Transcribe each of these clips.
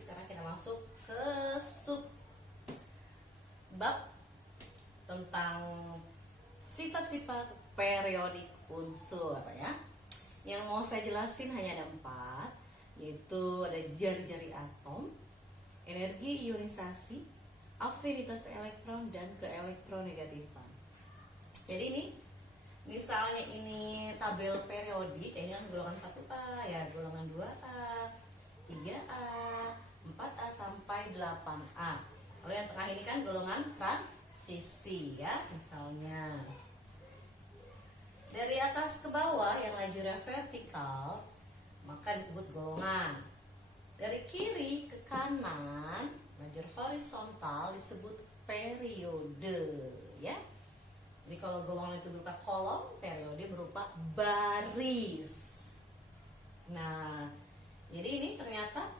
sekarang kita masuk ke sub bab tentang sifat-sifat periodik unsur ya. Yang mau saya jelasin hanya ada 4, yaitu ada jari-jari atom, energi ionisasi, afinitas elektron, dan keelektronegatifan. Jadi ini misalnya ini tabel periodik, ini kan golongan 1A, ya golongan 2A, 3A, 4A sampai 8A. Lalu yang tengah ini kan golongan transisi ya, misalnya. Dari atas ke bawah yang lajurnya vertikal, maka disebut golongan. Dari kiri ke kanan, lajur horizontal disebut periode ya. Jadi kalau golongan itu berupa kolom, periode berupa baris. Nah, jadi ini ternyata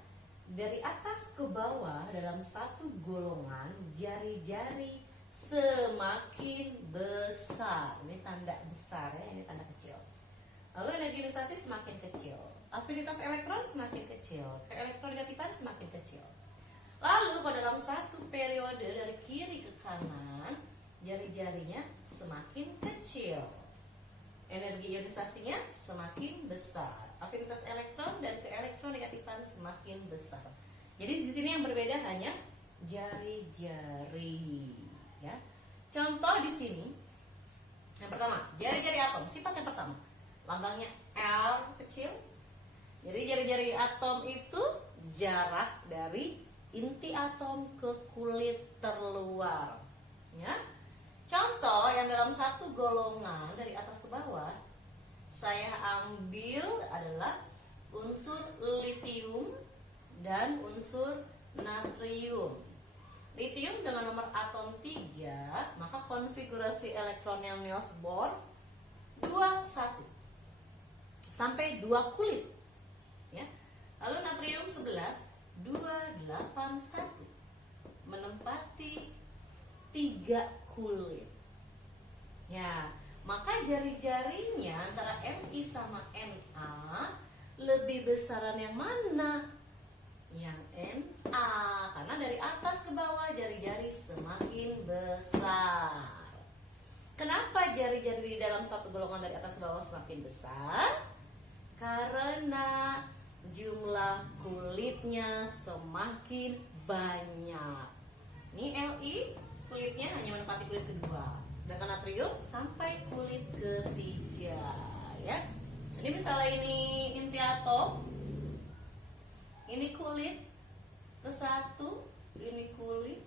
dari atas ke bawah dalam satu golongan jari-jari semakin besar. Ini tanda besar ya, ini tanda kecil. Lalu energi ionisasi semakin kecil, afinitas elektron semakin kecil, keelektronegatifan semakin kecil. Lalu pada dalam satu periode dari kiri ke kanan, jari-jarinya semakin kecil, energi ionisasinya semakin besar, afinitas elektron dan keelektronegatifan semakin besar. Jadi di sini yang berbeda hanya jari-jari ya. Contoh di sini yang pertama, jari-jari atom. Sifat yang pertama, lambangnya L kecil. Jadi jari-jari atom itu jarak dari inti atom ke kulit terluar ya. Contoh yang dalam satu golongan dari atas ke bawah saya ambil adalah unsur litium dan unsur natrium. Litium dengan nomor atom 3, maka konfigurasi elektronnya Niels Bohr 21 sampai 2 kulit ya. Lalu natrium 11 281 menempati 3 kulit ya. Maka jari-jarinya antara Mi sama Na lebih besaran yang mana? Yang Na, karena dari atas ke bawah jari-jari semakin besar. Kenapa jari-jari di dalam satu golongan dari atas ke bawah semakin besar? Karena jumlah kulitnya semakin banyak. Ini Li kulitnya hanya menempati kulit kedua, sedangkan natrium sampai kulit ketiga ya. Jadi misalnya ini inti atom, ini kulit ke-1, ini kulit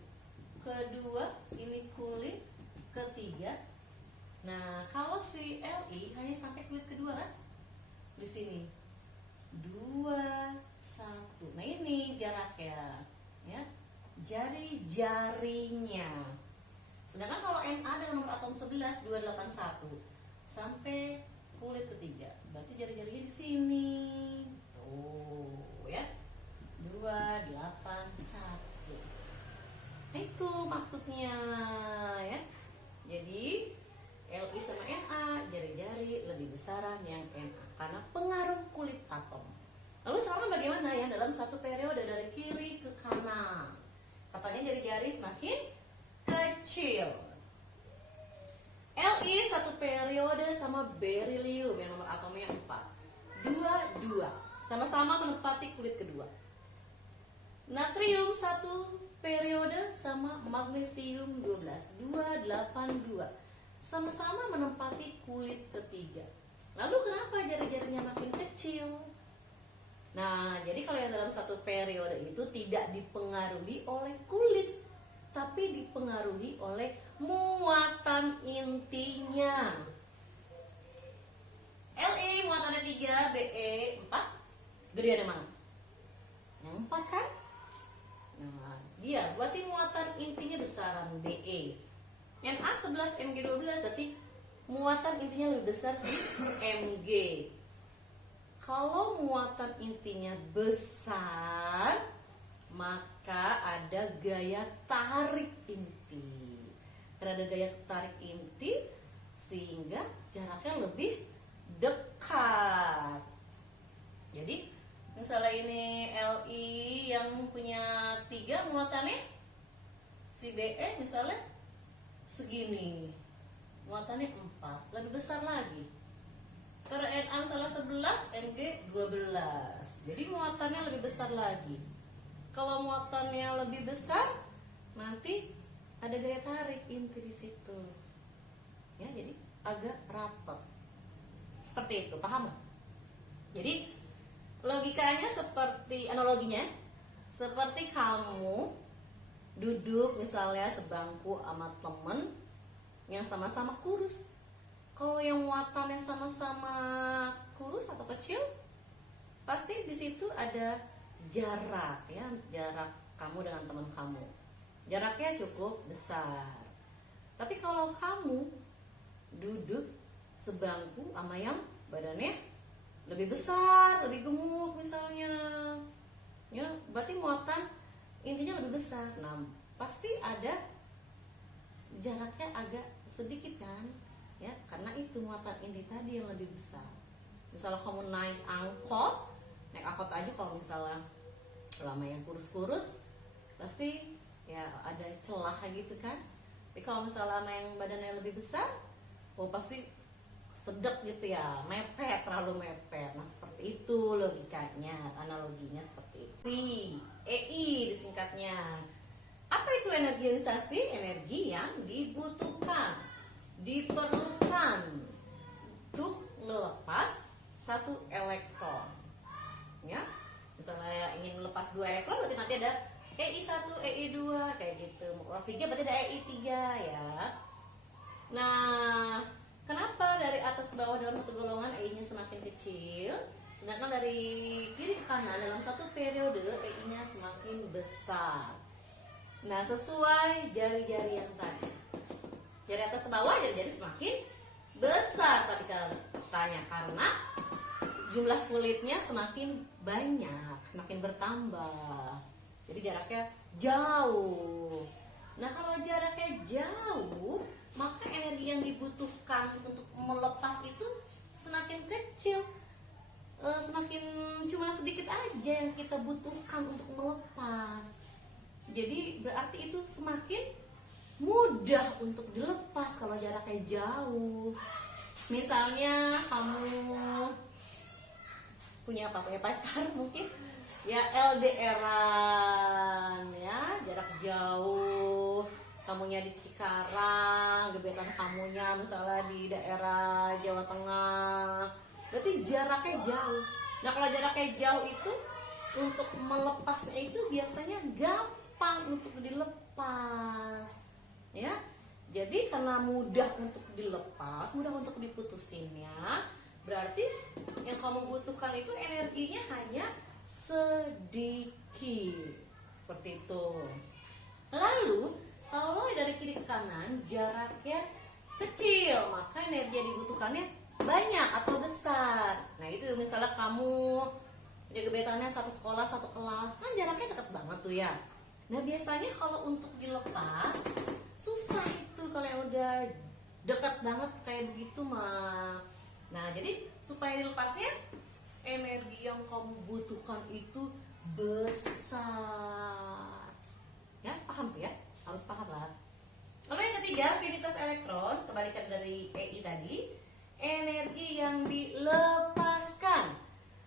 kedua, ini kulit ketiga. Nah, kalau si Li hanya sampai kulit kedua kan? Di sini 2, 1. Nah, ini jaraknya ya. Jari-jarinya. Sedangkan kalau Na dengan nomor atom 11 281 sampai kulit ketiga, berarti jari-jarinya di sini. Tuh ya. 281. Nah, itu maksudnya ya. Jadi Li sama Na jari-jari lebih besaran yang Na karena pengaruh kulit atom. Lalu sekarang bagaimana ya dalam satu periode dari kiri ke kanan? Katanya jari-jari semakin kecil. Li satu periode sama berilium yang nomor atomnya 4 2 sama-sama menempati kulit kedua. Natrium satu periode sama magnesium 12 282 sama-sama menempati kulit ketiga. Lalu kenapa jari-jarinya makin kecil? Nah, jadi kalau yang dalam satu periode itu tidak dipengaruhi oleh kulit, tapi dipengaruhi oleh muatan intinya. Li muatannya 3, Be 4. Gedean yang mana? Yang 4 kan? Nah, dia berarti muatan intinya besaran Be. Na 11, Mg 12 berarti muatan intinya lebih besar si Mg. Kalau muatan intinya besar, maka ada gaya tarik inti. Karena ada gaya tarik inti, sehingga jaraknya lebih dekat. Jadi misalnya ini Li yang punya muatannya si BE misalnya segini, muatannya 4, lebih besar lagi. Karena Na misalnya 11, Mg 12, jadi muatannya lebih besar lagi. Kalau muatannya lebih besar, nanti ada gaya tarik inti di situ. Ya, jadi agak rapat. Seperti itu, paham nggak? Jadi logikanya seperti analoginya, seperti kamu duduk misalnya sebangku sama temen yang sama-sama kurus. Kalau yang muatannya sama-sama kurus atau kecil, pasti di situ ada jarak, ya, jarak kamu dengan teman kamu. Jaraknya cukup besar. Tapi kalau kamu duduk sebangku sama yang badannya lebih besar, lebih gemuk misalnya, ya, berarti muatan intinya lebih besar. Nah, pasti ada jaraknya agak sedikit kan, ya, karena itu muatan inti tadi yang lebih besar. Misalnya kamu naik angkot aja, kalau misalnya lama yang kurus-kurus, pasti ya ada celah gitu kan. Tapi kalau misalnya sama yang badannya lebih besar, pasti sedek gitu ya, mepet, terlalu mepet. Nah, seperti itu logikanya, analoginya seperti itu. EI disingkatnya. Apa itu energiisasi? Energi yang dibutuhkan, diperlukan untuk melepas satu elektron. Ya, misalnya ingin melepas 2 elektron, berarti nanti ada EI1, EI2 kayak gitu. Mau kelas 3 berarti ada EI3 ya. Nah, kenapa dari atas ke bawah dalam satu golongan EI-nya semakin kecil, sedangkan dari kiri ke kanan dalam satu periode EI-nya semakin besar? Nah, sesuai jari-jari yang tadi. Dari atas ke bawah jari-jari semakin besar tadi katanya, karena jumlah kulitnya semakin banyak, semakin bertambah. Jadi jaraknya jauh. Nah, kalau jaraknya jauh, maka energi yang dibutuhkan untuk melepas itu semakin kecil. Semakin cuma sedikit aja yang kita butuhkan untuk melepas. Jadi berarti itu semakin mudah untuk dilepas kalau jaraknya jauh. Misalnya kamu punya pacar mungkin, ya, LDRan, ya, jarak jauh. Kamunya di Cikarang, gebetan kamunya misalnya di daerah Jawa Tengah, berarti jaraknya jauh. Nah, kalau jaraknya jauh itu untuk melepasnya itu biasanya gampang untuk dilepas, ya. Jadi karena mudah untuk dilepas, mudah untuk diputusinnya, berarti yang kamu butuhkan itu energinya hanya sedikit. Seperti itu. Lalu kalau dari kiri ke kanan jaraknya kecil, maka energi yang dibutuhkannya banyak atau besar. Nah, itu misalnya kamu jaga gebetannya satu sekolah, satu kelas, kan jaraknya dekat banget tuh ya. Nah, biasanya kalau untuk dilepas susah itu kalau yang udah dekat banget kayak begitu mah. Nah, jadi supaya dilepasnya energi yang kamu butuhkan itu besar. Ya, paham tuh ya? Harus paham lah. Lalu yang ketiga, affinitas elektron, kebalikan dari EI tadi, energi yang dilepaskan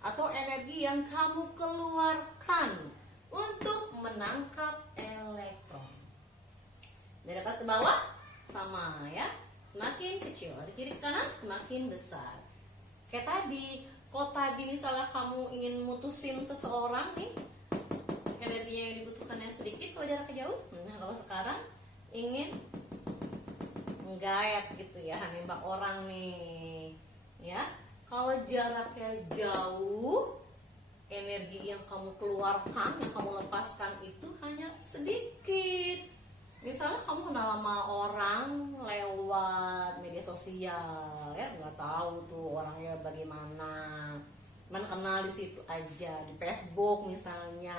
atau energi yang kamu keluarkan untuk menangkap elektron. Dari atas ke bawah sama ya, semakin kecil, dari kiri ke kanan semakin besar. Kayak tadi, kalau tadi misalnya kamu ingin mutusin seseorang nih, energinya yang dibutuhkan yang sedikit kalau jaraknya jauh. Nah, kalau sekarang ingin menggayat gitu ya, nembak orang nih, ya, kalau jaraknya jauh, energi yang kamu keluarkan, yang kamu lepaskan itu hanya sedikit. Misalnya kamu kenal sama orang lewat media sosial, ya, nggak tahu tuh orangnya bagaimana, cuman kenal di situ aja, di Facebook misalnya.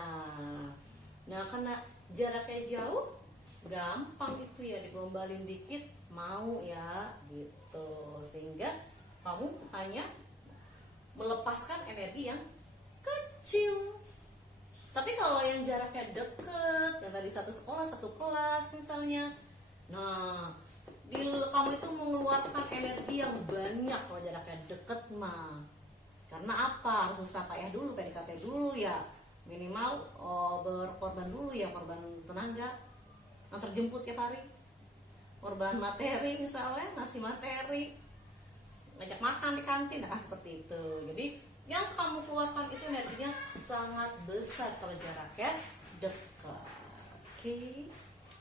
Nah, karena jaraknya jauh, gampang itu ya, digombalin dikit mau ya gitu, sehingga kamu hanya melepaskan energi yang kecil. Tapi kalau yang jaraknya deket, yang tadi satu sekolah satu kelas misalnya, nah kamu itu mengeluarkan energi yang banyak kalau jaraknya deket mah. Karena apa? Harus usaha payah dulu, PDKT dulu ya, minimal berkorban dulu ya, korban tenaga, antar jemput tiap hari, korban materi misalnya, ngasih materi, ngajak makan di kantin, nah seperti itu. Jadi yang kamu keluarkan itu energinya sangat besar kalau jaraknya dekat. Oke.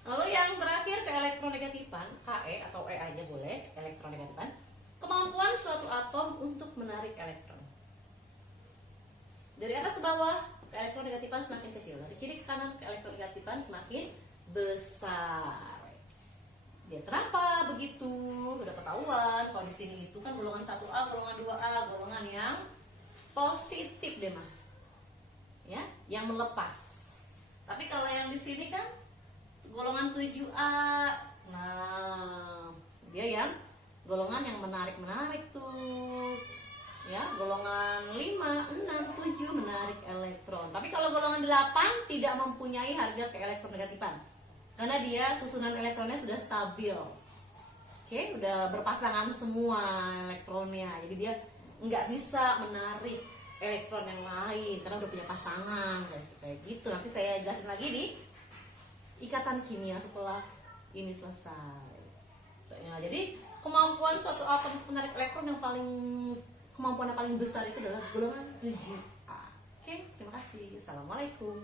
Lalu yang terakhir ke elektronegatifan, KE atau E aja boleh, elektronegatifan. Kemampuan suatu atom untuk menarik elektron. Dari atas ke bawah, ke elektronegatifan semakin kecil. Dari kiri ke kanan, ke elektronegatifan semakin besar. Ya kenapa begitu? Udah ketahuan kalau di sini itu kan golongan 1A, golongan 2A, golongan yang positif deh mah. Ya, yang melepas. Tapi kalau yang di sini kan golongan 7A. Nah, dia yang golongan yang menarik-menarik tuh. Ya, golongan 5, 6, 7 menarik elektron. Tapi kalau golongan 8 tidak mempunyai harga ke elektronegatifan. Karena dia susunan elektronnya sudah stabil. Oke, udah berpasangan semua elektronnya. Jadi dia nggak bisa menarik elektron yang lain karena udah punya pasangan kayak gitu. Nanti saya jelasin lagi di ikatan kimia setelah ini selesai. Nah, jadi kemampuan suatu atom untuk menarik elektron yang kemampuan yang paling besar itu adalah golongan 7A. Oke, terima kasih. Assalamualaikum.